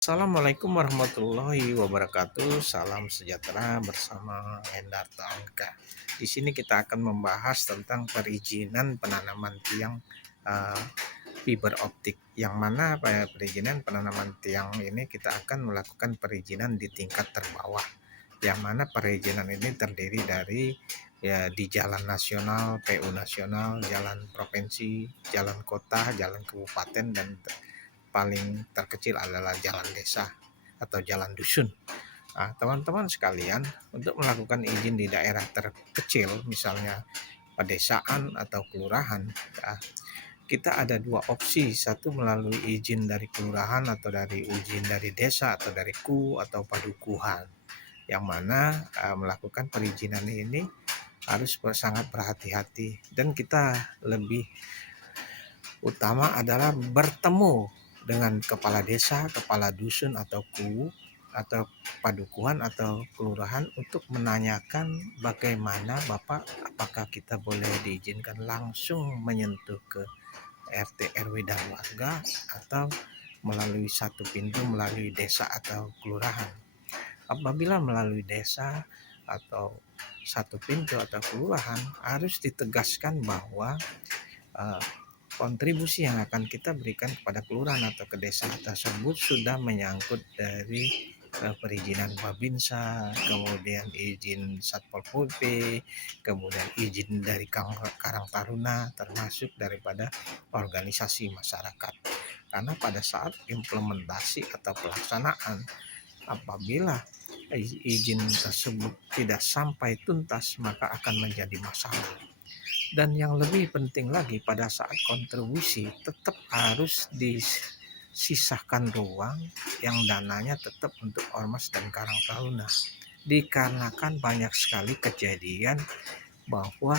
Assalamualaikum warahmatullahi wabarakatuh. Salam sejahtera bersama Endarto Angka. Di sini kita akan membahas tentang perizinan penanaman tiang uh, fiber optik. Yang mana pada perizinan penanaman tiang ini kita akan melakukan perizinan di tingkat terbawah. Yang mana perizinan ini terdiri dari di jalan nasional, PU nasional, jalan provinsi, jalan kota, jalan kabupaten, dan paling terkecil adalah jalan desa atau jalan dusun. Nah, teman-teman sekalian, untuk melakukan izin di daerah terkecil, misalnya pedesaan atau kelurahan, ya, kita ada dua opsi. Satu melalui izin dari kelurahan atau dari izin dari desa atau dari atau padukuhan. Yang mana melakukan perizinan ini harus sangat berhati-hati, dan kita lebih utama adalah bertemu dengan kepala desa, kepala dusun atau atau padukuhan atau kelurahan untuk menanyakan bagaimana Bapak, apakah kita boleh diizinkan langsung menyentuh ke RT RW dan warga atau melalui satu pintu melalui desa atau kelurahan. Apabila melalui desa atau satu pintu atau kelurahan, harus ditegaskan bahwa uh, kontribusi yang akan kita berikan kepada kelurahan atau ke desa tersebut sudah menyangkut dari perizinan Babinsa, kemudian izin Satpol PP, kemudian izin dari Karang Taruna, termasuk daripada organisasi masyarakat. Karena pada saat implementasi atau pelaksanaan, apabila izin tersebut tidak sampai tuntas, maka akan menjadi masalah. Dan yang lebih penting lagi, pada saat kontribusi tetap harus disisakan ruang yang dananya tetap untuk ormas dan karang taruna. Dikarenakan banyak sekali kejadian bahwa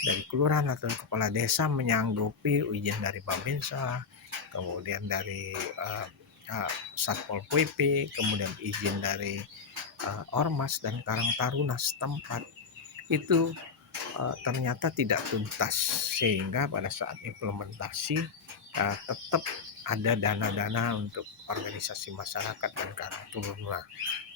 dari kelurahan atau kepala desa menyanggupi izin dari Babinsa, kemudian dari Satpol PP, kemudian izin dari ormas dan karang taruna setempat, itu ternyata tidak tuntas, sehingga pada saat implementasi tetap ada dana-dana untuk organisasi masyarakat dan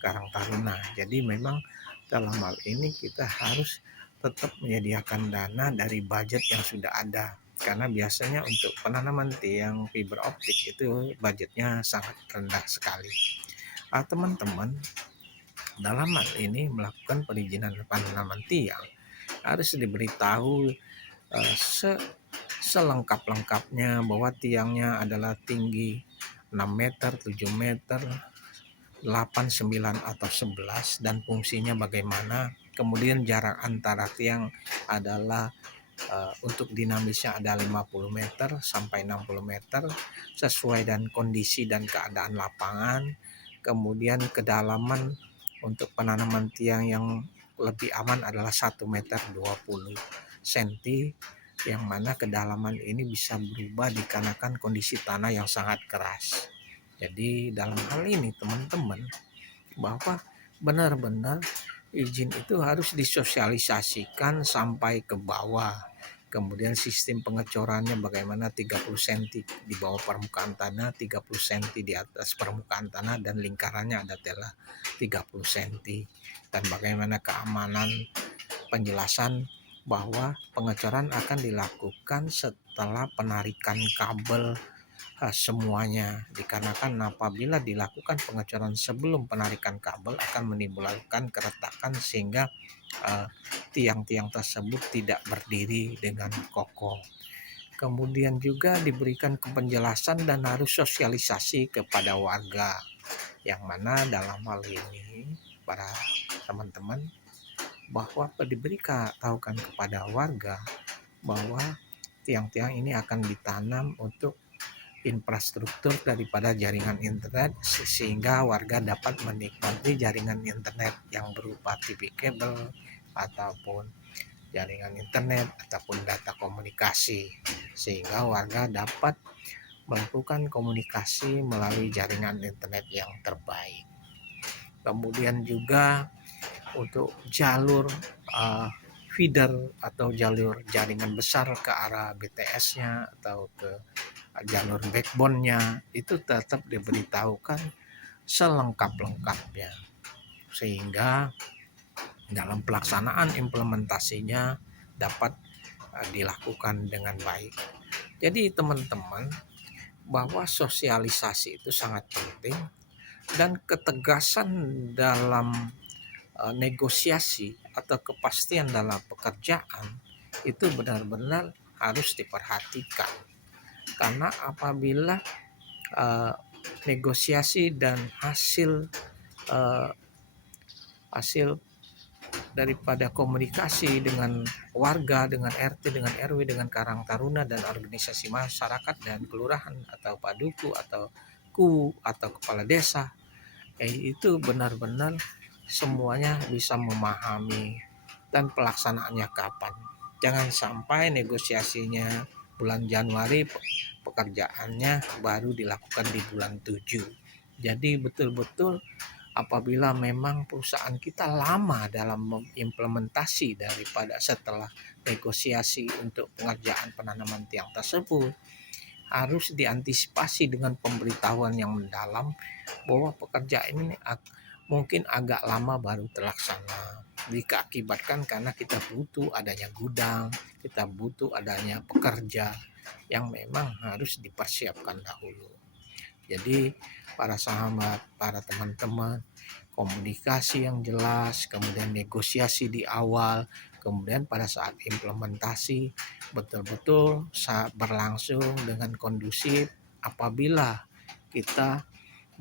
karang taruna. Jadi memang dalam hal ini kita harus tetap menyediakan dana dari budget yang sudah ada, karena biasanya untuk penanaman tiang fiber optik itu budgetnya sangat rendah sekali. Teman-teman, dalam hal ini melakukan perizinan penanaman tiang harus diberitahu selengkap-lengkapnya bahwa tiangnya adalah tinggi 6 meter, 7 meter, 8, 9 atau 11, dan fungsinya bagaimana. Kemudian jarak antara tiang adalah untuk dinamisnya ada 50 meter sampai 60 meter sesuai dengan kondisi dan keadaan lapangan. Kemudian kedalaman untuk penanaman tiang yang lebih aman adalah 1 meter 20 cm, yang mana kedalaman ini bisa berubah dikarenakan kondisi tanah yang sangat keras. Jadi dalam hal ini teman-teman, bahwa benar-benar izin itu harus disosialisasikan sampai ke bawah. Kemudian sistem pengecorannya bagaimana, 30 cm di bawah permukaan tanah, 30 cm di atas permukaan tanah, dan lingkarannya adalah 30 cm. Dan bagaimana keamanan, penjelasan bahwa pengecoran akan dilakukan setelah penarikan kabel semuanya, dikarenakan apabila dilakukan pengecoran sebelum penarikan kabel akan menimbulkan keretakan sehingga tiang-tiang tersebut tidak berdiri dengan kokoh. Kemudian juga diberikan penjelasan dan harus sosialisasi kepada warga, yang mana dalam hal ini para teman-teman bahwa tahukan kepada warga bahwa tiang-tiang ini akan ditanam untuk infrastruktur daripada jaringan internet, sehingga warga dapat menikmati jaringan internet yang berupa TV kabel ataupun jaringan internet ataupun data komunikasi, sehingga warga dapat melakukan komunikasi melalui jaringan internet yang terbaik. Kemudian juga untuk jalur feeder atau jalur jaringan besar ke arah BTS-nya atau ke jalur backbone-nya, itu tetap diberitahukan selengkap-lengkapnya, sehingga dalam pelaksanaan implementasinya dapat dilakukan dengan baik. Jadi teman-teman, bahwa sosialisasi itu sangat penting, dan ketegasan dalam negosiasi atau kepastian dalam pekerjaan itu benar-benar harus diperhatikan. Karena apabila eh, negosiasi dan eh, hasil daripada komunikasi dengan warga, dengan RT, dengan RW, dengan Karang Taruna dan organisasi masyarakat dan kelurahan atau paduku atau atau kepala desa, itu benar-benar semuanya bisa memahami dan pelaksanaannya kapan. Jangan sampai negosiasinya bulan Januari, pekerjaannya baru dilakukan di bulan 7. Jadi betul-betul apabila memang perusahaan kita lama dalam mengimplementasi daripada setelah negosiasi untuk pengerjaan penanaman tiang tersebut, harus diantisipasi dengan pemberitahuan yang mendalam bahwa pekerjaan ini mungkin agak lama baru terlaksana. Dikakibatkan karena kita butuh adanya gudang, kita butuh adanya pekerja yang memang harus dipersiapkan dahulu. Jadi para sahabat, para teman-teman, komunikasi yang jelas, kemudian negosiasi di awal, kemudian pada saat implementasi betul-betul berlangsung dengan kondusif apabila kita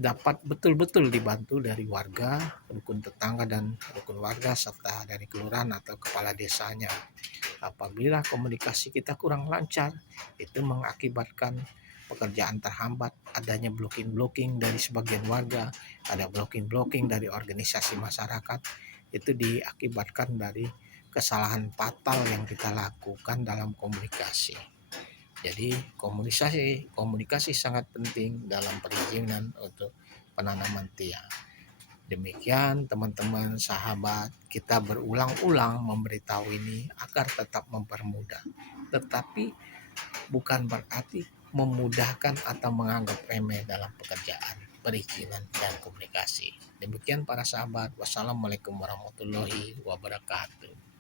dapat betul-betul dibantu dari warga, rukun tetangga dan rukun warga serta dari kelurahan atau kepala desanya. Apabila komunikasi kita kurang lancar, itu mengakibatkan pekerjaan terhambat, adanya blocking dari sebagian warga, ada blocking dari organisasi masyarakat, itu diakibatkan dari kesalahan fatal yang kita lakukan dalam komunikasi. Jadi komunikasi sangat penting dalam perizinan untuk penanaman tiang. Demikian teman-teman sahabat, kita berulang-ulang memberitahu ini agar tetap mempermudah. Tetapi bukan berarti memudahkan atau menganggap remeh dalam pekerjaan perizinan dan komunikasi. Demikian para sahabat, wassalamualaikum warahmatullahi wabarakatuh.